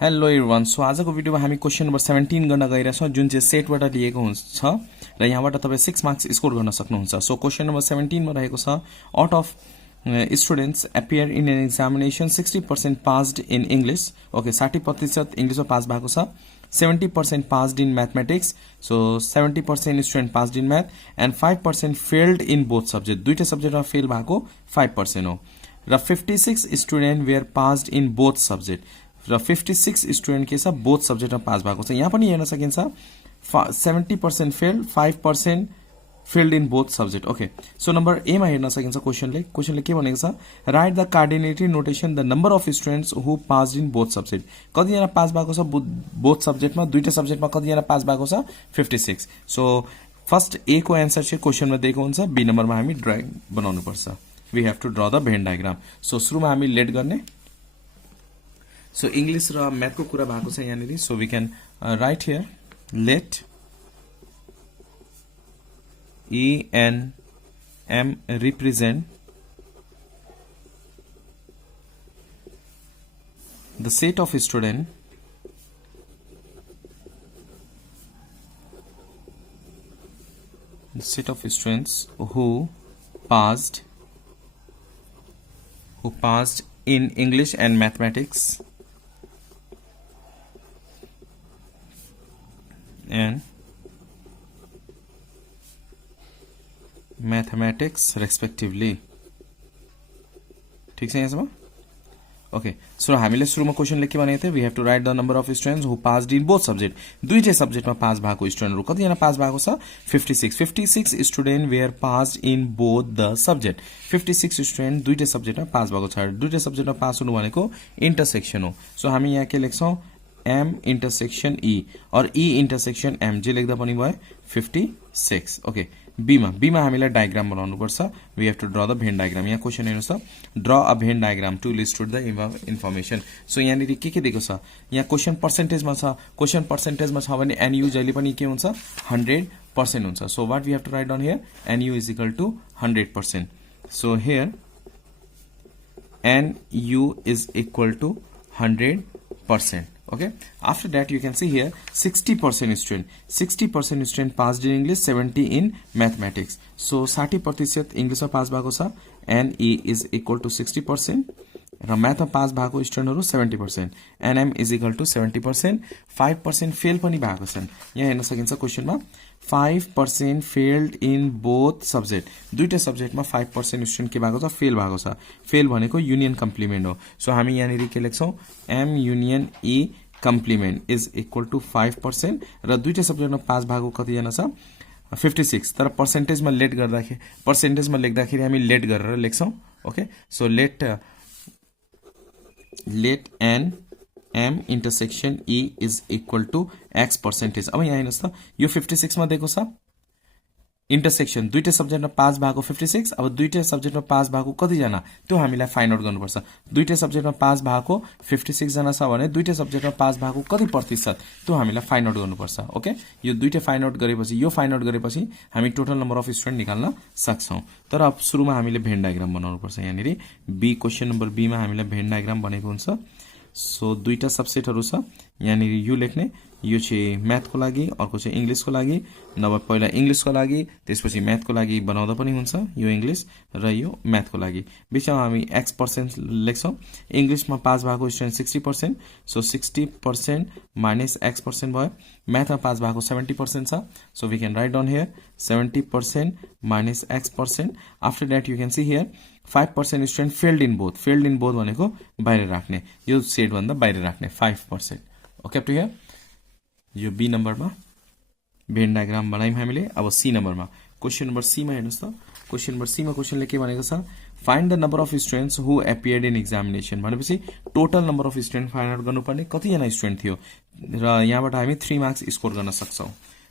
Hello everyone. So आजको भिडियोमा हामी क्वेसन नम्बर 17 गर्न गइरहेछौँ, जुन चाहिँ सेटबाट लिएको हुन्छ र यहाँबाट तपाईँ 6 मार्क्स स्कोर गर्न सक्नुहुन्छ। सो क्वेसन नम्बर 17 मा रहेको छ, out of students appear in an examination 60% passed in English. Okay, 60% इङ्ग्लिसमा पास भएको छ, 70% passed in mathematics. So 70% student passed in math and 5% failed in both subject. दुईटै सब्जेक्टमा फेल भएको 5% हो र 56 student were passed in both subject र 56 student के छ, बोथ सब्जेक्टमा पास भएको छ। यहाँ पनि हेर्न सकिन्छ 70% failed, 5% failed in both subject. Okay, so number A मा हेर्न सकिन्छ क्वेसनले के भनेको छ, right the coordinated notation the number of students who passed in both subject. कतिजना पास भएको छ बोथ सब्जेक्टमा, दुईटा सब्जेक्टमा कतिजना पास भएको छ, 56। सो फर्स्ट ए को एन्सर चाहिँ क्वेसनमा दिएको हुन्छ, बी नम्बरमा हामी ड्राइङ बनाउनु पर्छ। We have to draw the Venn diagram. So सुरुमा हामी लेट गर्ने। सो इंग्लिश र मैथ को कुरा भएको छ यहाँनिर। So we can write here let E and M represent the set of students who passed in English and mathematics and mathematics respectively। ठीक छ यहाँसम्म? ओके, सो हामीले सुरुमा क्वेसनले के भनेको थियो, we have to write the number of students who passed in both subject. दुईटै सब्जेक्टमा पास भएको स्टुडेन्टहरु कतिजना पास भएको छ, 56 student were passed in both the subject. 56 student दुईटै सब्जेक्टमा पास भएको छ। दुईटै सब्जेक्टमा पास हुनु भनेको इन्टरसेक्सन हो। सो हामी यहाँ के लेख्छौं, M इंटरसेक्शन E और E इंटरसेक्शन M, जे लेख्दा पनि भयो 56। ओके, बीमा हामीलाई डायग्राम बनाउनु पर्छ। We have to draw the Venn diagram. यहाँ क्वेसन हेर्नुस् त, draw a Venn diagram to illustrate the information. So यहाँनिर के दिएको छ, यहाँ क्वेसन पर्सेन्टेजमा छ। क्वेसन पर्सेन्टेजमा छ भने एनयू जहिले पनि के हुन्छ, 100% हुन्छ। So what we have to write down here, n U is equal to 100%। So here n U is equal to 100%। Okay, after that you can see here 60% student passed in English, 70 in mathematics. So 60% English मा pass भएको छ and E is equal to 60% र math मा pass भएको स्टुडेन्टहरु 70%, NM is equal to 70%। 5% fail पनि भएको छन्। यहाँ हेर्न सकिन्छ क्वेसनमा 5% फेल्ड इन बोथ सब्जेक्ट। दुईटै सब्जेक्टमा 5% स्टुडेन्ट के भएको छ, फेल भएको छ। फेल भनेको युनियन कम्प्लिमेन्ट हो। सो हामी यहाँनिर के लेख्छौं, M union E complement is equal to 5% र दुईटै सब्जेक्टमा पास भएको कतिजना छ, 56। तर पर्सेन्टेजमा लेख्दाखेरि हामी लेट गरेर लेख्छौं। Okay, so let n M intersection E is equal to X percentage. अब यहाँ हेर्नुस् त, यो 56 मा दिएको छ इंटरसेक्शन, दुईटै सब्जेक्टमा पास भएको 56। अब दुईटै सब्जेक्टमा पास भएको कतिजना, त्यो हामीलाई फाइन्ड आउट गर्नुपर्छ। दुईटै सब्जेक्टमा पास भएको 56 जना छ भने दुईटै सब्जेक्टमा पास भएको कति प्रतिशत, त्यो हामीलाई फाइन्ड आउट गर्नुपर्छ। ओके, यो दुईटै फाइन्ड आउट गरेपछि हामी टोटल नम्बर अफ स्टुडेन्ट निकाल्न सक्छौं। तर अब सुरुमा हामीले भेन डायग्राम बनाउनु पर्छ। यहाँनिर बी, क्वेसन नम्बर बी मा हामीलाई भेन डायग्राम बनेको हुन्छ। सो दुईटा सबसेटहरु छ, यहाँनिर यु लेख्ने, यो चाहिँ म्याथको लागि, अर्को चाहिँ इंग्लिशको लागि। नभए पहिला इंग्लिशको लागि त्यसपछि म्याथको लागि बनाउँदा पनि हुन्छ, यो इंग्लिश र यो म्याथको लागि। बिचमा हामी X% लेख्छौं। इंग्लिशमा पास भएको स्टुडेन्ट 60%, सो 60% माइनस X% भयो। म्याथमा पास भएको 70% छ, so we can write down here 70% minus X%। After that you can see here 5% student failed in both. Failed in both भनेको बाहिर राख्ने, यो सेट भन्दा बाहिर राख्ने 5%। ओके, अप टु हियर यो बी नम्बरमा भेन डायग्राम बनायौं हामीले। अब सी नम्बरमा, क्वेसन नम्बर सी मा हेर्नुस् त, क्वेसन नम्बर सी मा क्वेसनले के भनेको छ, find the number of students who appeared in examination. भनेपछि total number of student find out गर्नुपर्ने, कतिजना स्टुडेन्ट थियो र यहाँबाट हामी 3 मार्क्स स्कोर गर्न सक्छौं।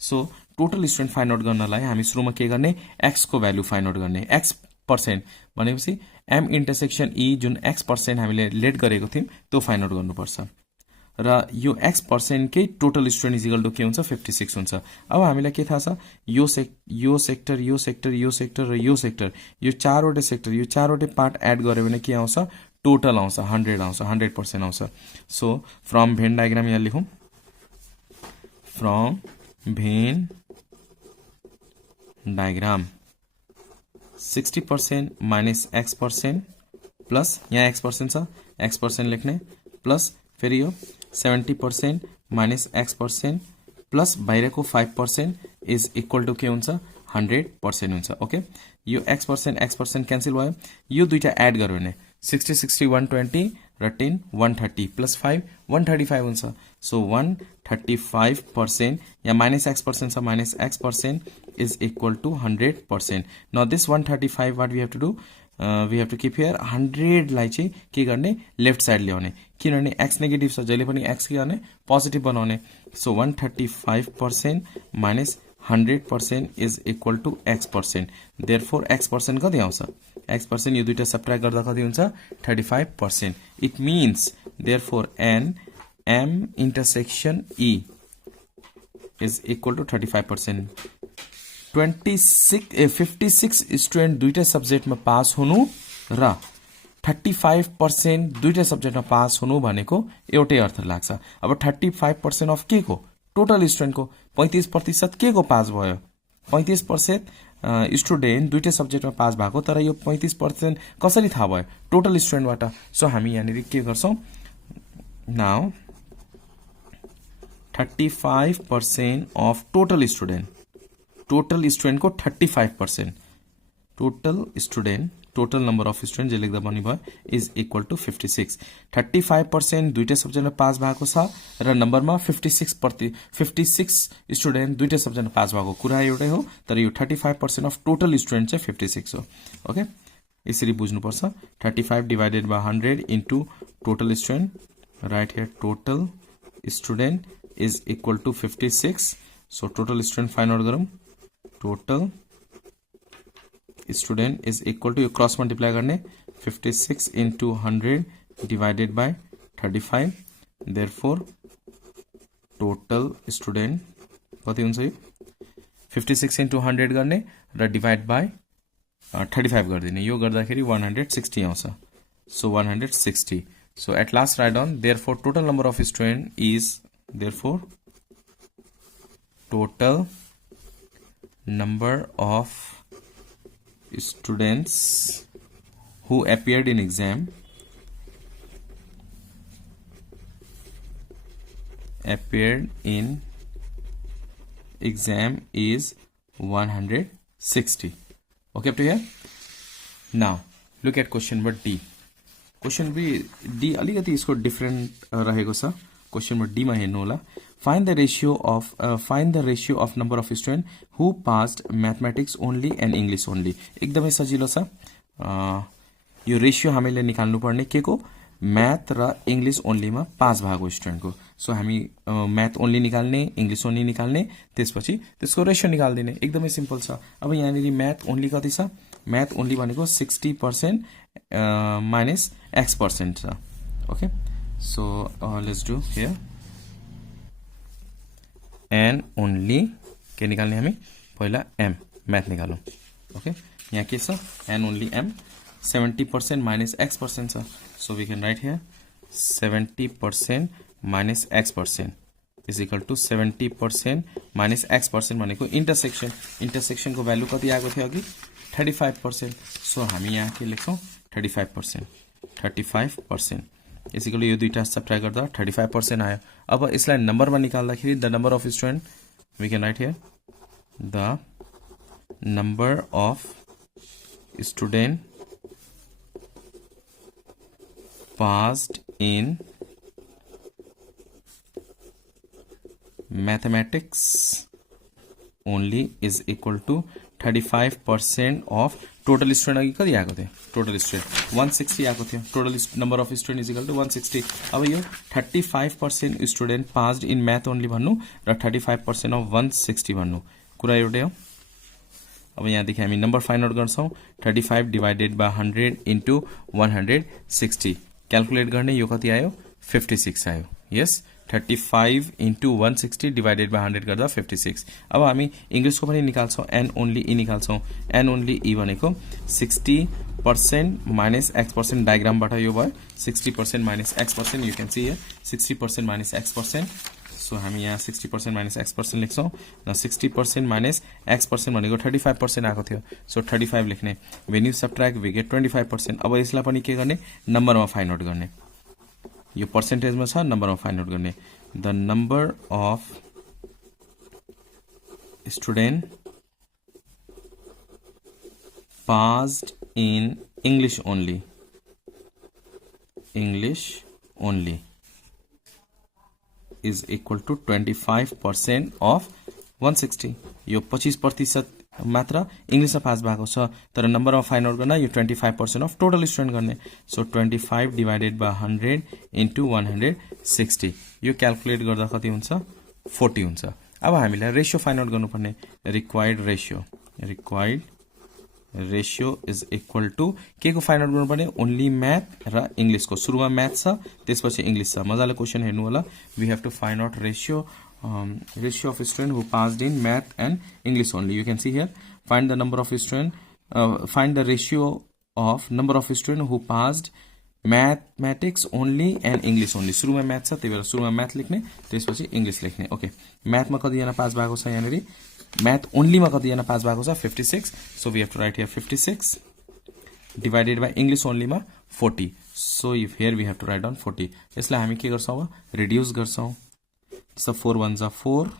So total student find out गर्नलाई हामी सुरुमा के गर्ने, X को भ्यालु फाइन्ड आउट गर्ने। X% भनेपछि M इंटरसेक्शन E जुन X% हामीले लेट गरेको थियौं त्यो फाइन्ड आउट गर्नुपर्छ र यो X% कै total student is equal to के हुन्छ, 56 हुन्छ। अब हामीलाई के थाहा छ, यो सेक्टर र यो सेक्टर, यो चारवटै सेक्टर, यो चारवटै पार्ट एड गर्यो भने के आउँछ, टोटल आउँछ 100 आउँछ 100% आउँछ सो फ्रम भेन डायग्राम यहाँ लेखौं from Venn diagram 60% minus x% plus यहाँ x% छ x% लेख्ने प्लस फेरि यो 70% माइनस x% प्लस बाहिरको 5% इज इक्वल टु के हुन्छ 100% हुन्छ ओके यो x% क्यान्सल भयो यो दुईटा एड गर्यो भने 60 60 120 र 10 130 प्लस 5 135 हुन्छ सो 135% या माइनस x% छ minus x% is equal to 100%. Now this 135 what we have to do? We have to keep here 100 लाई चाहिँ के गर्ने लेफ्ट साइड ल्याउने किनभने x नेगेटिभ छ जहिले पनि x के गर्ने पोजिटिभ बनाउने so 135% minus 100% is equal to x%. Therefore x% कति आउँछ x% यो दुईटा सबट्र्याक्ट गर्दा कति हुन्छ 35%. It means therefore n m intersection e is equal to 35%. 56 student दुईटा सब्जेक्टमा पास हुनु र 35% दुईटा सब्जेक्टमा पास हुनु भनेको एउटै अर्थ लाग्छ अब 35% अफ के को टोटल स्टुडेन्टको 35% के को पास भयो 35% स्टुडेन्ट दुईटा सब्जेक्टमा पास भएको तर यो 35% कसरी थाहा भयो टोटल स्टुडेन्टबाट सो हामी यहाँनिर के गर्छौं नाउ 35% अफ टोटल स्टुडेन्ट को 35% टोटल नंबर अफ स्टुडेन्ट जे लेख्दा पनि भयो इज इक्वल टु 56 35% दुईटा सब्जेक्टमा पास भएको छ र नम्बरमा 56 स्टुडेन्ट दुईटा सब्जेक्टमा पास भएको कुरा एउटै हो तर यो 35% अफ टोटल स्टुडेन्ट चाहिँ 56 हो ओके यसरी बुझ्नुपर्छ 35 divided by 100 into total student right here total student is equal to 56 so total student find out गरौँ total student is equal to यो क्रस मल्टिप्लाई गर्ने 56 into 100 divided by 35 therefore total student कति हुन्छ यो 56 into 100 गर्ने र divide by 35 गरिदिने यो गर्दाखेरि 160 आउँछ so 160 so at last write down therefore total number of student is therefore total number of students who appeared in exam is 160 okay up to here now look at question number D question D अलिकति यसको different रहेको छ question number D मा हेर्नु होला find the ratio of number of students who passed mathematics only and English only एकदमै सजिलो छ यो रेशियो हामीले निकाल्नु पर्ने के को म्याथ र इंग्लिश ओन्ली मा पास भएको स्टुडेन्ट को सो हामी म्याथ ओन्ली निकाल्ने इंग्लिश ओन्ली निकाल्ने त्यसपछि त्यसको रेशियो निकाल्दिने एकदमै सिम्पल छ अब यहाँनिर म्याथ ओन्ली कति छ म्याथ ओन्ली भनेको 60% माइनस x% छ okay so let's do here n only के निकाल्ने हामी पहिला m म्याथ निकालौं ओके यहाँ के छ n only m 70% minus x% छ so we can write here 70% minus x% is equal to 70% minus x% भनेको इंटरसेक्शन को भ्यालु कति आएको थियो अघि 35% सो हामी यहाँ के लेख्छौं 35% is equal to यो दुईटा सबट्र्याक्ट गर्दा 35% आयो अब यसलाई नम्बरमा निकाल्दाखेरि the number of student we can write here the number of student passed in mathematics only is equal to 35% of total student अघि कति आएको थियो total student 160 आएको थियो total number of student is equal to 160 अब यो 35% student passed in math only भन्नु र 35% of 160 भन्नु कुरा एउटै हो अब यहाँ देखि हामी नम्बर फाइन्ड आउट गर्छौं 35 डिवाइडेड बाइ 100 इन्टु 160 क्याल्कुलेट गर्ने यो कति आयो 56 आयो यस 35 into 160 divided by 100 गर्दा 56 अब हामी इंग्लिशको पनि निकाल्छौं n only e निकाल्छौं n only e भनेको 60% minus x% डायग्रामबाट यो भयो 60% minus x% you can see here 60% minus x% so हामी यहाँ 60% minus x% लेख्छौं न 60% minus x% भनेको 35% आएको थियो so 35 लेख्ने when you subtract we get 25% अब यसलाई पनि के गर्ने नम्बरमा फाइन्ड आउट गर्ने यो पर्सेन्टेजमा छ नम्बरमा फाइन्ड आउट गर्ने the number of student passed in English only is equal to 25% of 160 यो 25% मात्र इंग्लिशमा पास भएको छ तर नम्बरमा फाइन्ड आउट गर्न यो 25% अफ टोटल स्टुडेन्ट गर्ने सो 25 डिवाइडेड बाइ 100 इन्टु 160 यो क्याल्कुलेट गर्दा कति हुन्छ 40 हुन्छ अब हामीलाई रेशियो फाइन्ड आउट गर्नुपर्ने required ratio is equal to के को फाइन्ड आउट गर्नुपर्ने ओन्ली म्याथ र इंग्लिशको सुरुमा म्याथ छ त्यसपछि इंग्लिश छ मजाले क्वेशन हेर्नु होला we have to find out ratio of student who passed in math and English only. You can see here, find the number of student, find the ratio of number of student who passed mathematics only and English only. सुरुमा math छ त्यही भएर सुरुमा math लेख्ने त्यसपछि English लेख्ने okay म्याथमा कति जना पास भएको छ यहाँनेरि म्याथ ओन्लीमा कति जना पास भएको छ 56 so we have to write here 56 divided by English ओन्लीमा 40 so if here we have to write down 40 यसलाई हामी के गर्छौं अब रिड्युस गर्छौं So 4 1s are 4,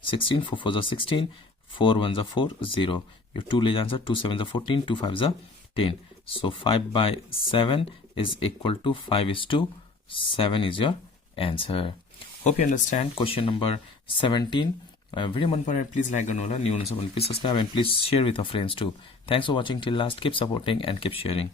16, 4 4s are 16, 4 1s are 4, 0. Your 2 ले जान्छ 2 7s are 14, 2 5s are 10. So 5 by 7 is equal to 5:7 is your answer. Hope you understand question number 17. Video मन परे please like गर्नु होला न्यू हुनुहुन्छ भने please subscribe and please share with your friends too. Thanks for watching till last. Keep supporting and keep sharing.